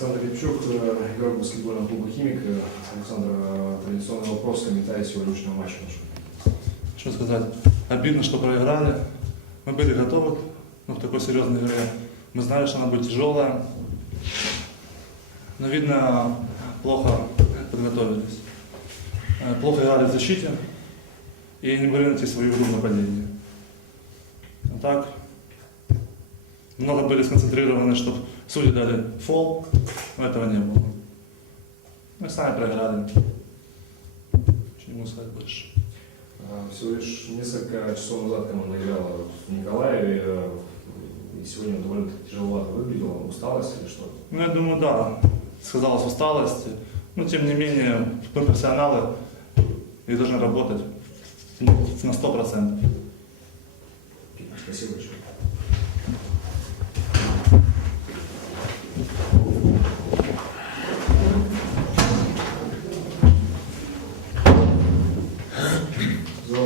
Александр Лепчук, э, игрок баскетбольного клуба «Химик». Э, Александр, э, традиционный вопрос, комментарий сегодняшнего матча. Что сказать? Обидно, что проиграли. Мы были готовы ну, к такой серьезной игре. Мы знали, что она будет тяжелая. Но, видно, плохо подготовились. Плохо играли в защите и не могли найти свою игру в нападении. А так, много были сконцентрированы, чтобы судьи дали фол, но этого не было. Мы сами проиграли. Могу сказать больше? Э, Всего лишь несколько часов назад команда играла в Николаеве. э, И сегодня довольно тяжеловато выглядела. Усталость или что? Ну, я думаю, да, сказалась усталость. Но, тем не менее, мы профессионалы и должны работать на 100%. Спасибо большое.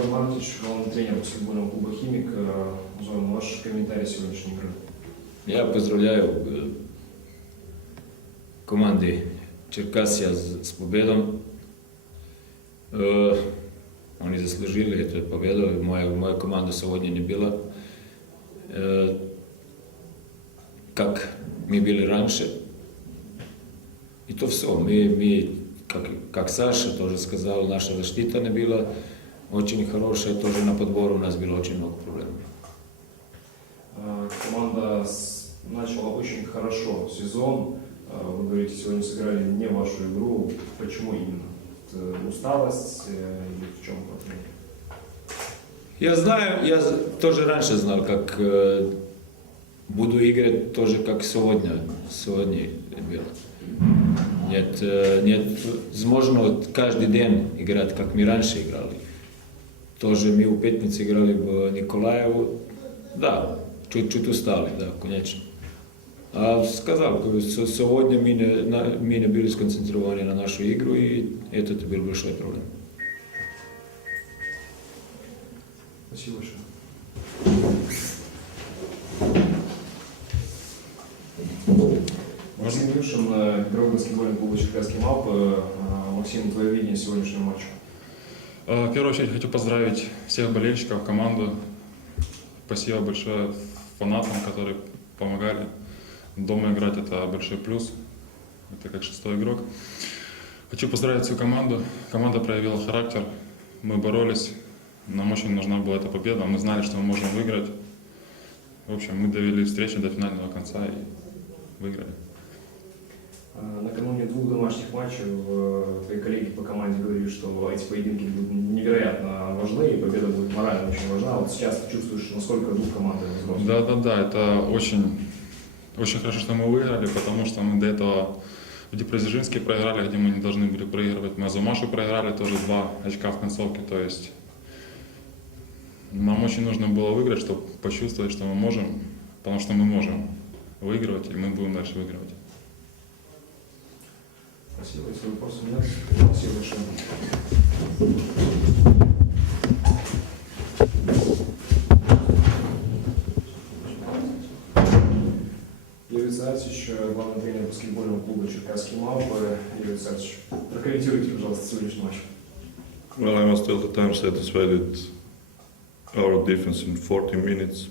Зоран Мартич, главный тренер баскетбольного клуба «Химик». Э, Зоран, ваш комментарий сегодняшней игры? Я поздравляю э, команди Черкасия с победом. Э, Они заслужили эту победу. Моя, моя команда сегодня не была. Как мы были раньше. И то все. Мы, мы как, как Саша тоже сказал, наша защита не была очень хорошая. Тоже на подбор у нас было очень много проблем. Э, Команда начала очень хорошо сезон. Э, Вы говорите, сегодня сыграли не вашу игру. Почему именно? Усталость э, или в чем проблема? Я знаю, я тоже раньше знал, как э, буду играть тоже как сегодня. Сегодня был. Нет, э, нет, возможно, каждый день играть, как мы раньше играли. Тоже мы у пятницы играли в Николаеву. Да, чуть-чуть устали, да, конечно. А сказал, как бы, со- сегодня мы не, на- мы не были сконцентрированы на нашу игру, и это был большой проблем. Спасибо большое. Максим Юшин, игрок баскетбольного клуба «Черкасский МАП». Максим, твое видение сегодняшнего матча? Э, В первую очередь хочу поздравить всех болельщиков, команду. Спасибо большое фанатам, которые помогали. Дома играть это большой плюс. Это как шестой игрок. Хочу поздравить всю команду. Команда проявила характер. Мы боролись. Нам очень нужна была эта победа. Мы знали, что мы можем выиграть. В общем, мы довели встречу до финального конца и выиграли. Э, Накануне двух домашних матчей э, твои коллеги по команде говорили, что эти поединки будут невероятно важны, и победа будет морально очень важна. Вот сейчас ты чувствуешь, насколько дух команды? Да, да, да, это очень, очень хорошо, что мы выиграли, потому что мы до этого в Днепродзержинске проиграли, где мы не должны были проигрывать. Мы Азамашу проиграли тоже два очка в концовке, то есть нам очень нужно было выиграть, чтобы почувствовать, что мы можем, потому что мы можем выигрывать, и мы будем дальше выигрывать. Спасибо. Если вопросов нет, спасибо большое. Юрий Царевич, э, главный тренер баскетбольного клуба «Черкасский МАП». Э, Юрий Царевич, прокомментируйте, пожалуйста, сегодняшний матч. Well, I must all the time satisfied with our defense in 40 minutes.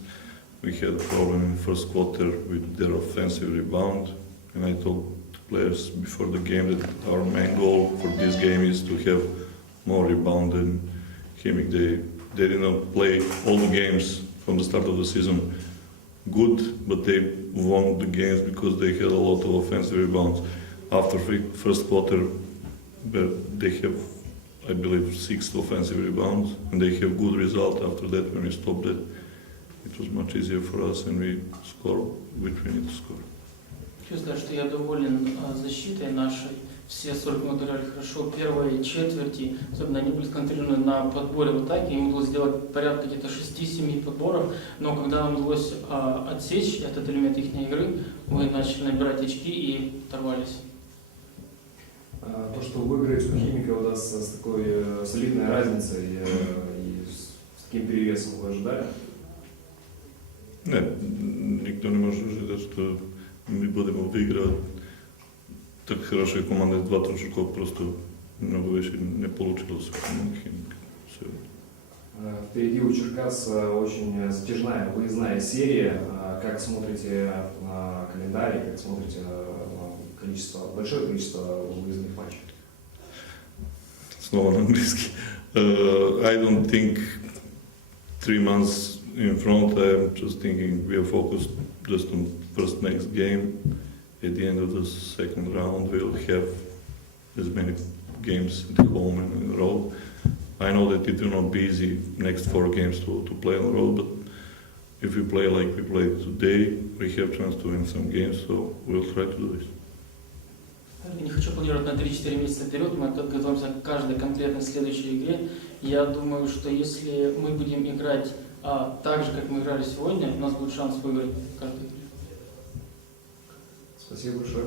We had a problem in first quarter with their offensive rebound, and I told the players before the game that our main goal for this game is to have more rebound than Chimic. They they did not play all the games from the start of the season good, but they won the games because they had a lot of offensive rebounds. After first quarter, they have I believe, six offensive rebounds, and they have good result after that. When we stopped that, it was much easier for us, and we score which we need to score. Хочу сказать, что я доволен а, защитой нашей. Все 40 минут играли хорошо. Первые четверти, особенно они были сконцентрированы на подборе в атаке. Им удалось сделать порядка где-то 6-7 подборов. Но когда нам удалось а, отсечь этот элемент их игры, мы начали набирать очки и оторвались. Э, То, что выиграть у «Химика» удастся с такой э, солидной разницей э, и с таким перевесом, вы ожидали? Не, никто не може да ожида, што ми будемо да играат так хорошие команды, два Трушаков просто не получилось у них. Все. Э, Впереди у Черкас э, очень затяжная выездная серия. Э, Как смотрите на календарь, как смотрите на количество, большое количество выездных матчей? Снова на английский. Uh, I don't think three months in front. I'm just thinking we are focused just on first next game. At the end of the second round, we'll have as many games at home and on the road. I know that it will not be easy next four games to, to play on the road, but if we play like we played today, we have chance to win some games. So we'll try to do this. Я не хочу планировать на 3-4 месяца вперед, мы готовимся к каждой конкретной следующей игре. Я думаю, что если мы будем играть а, так же, как мы играли сегодня, у нас будет шанс выиграть игру. Спасибо большое.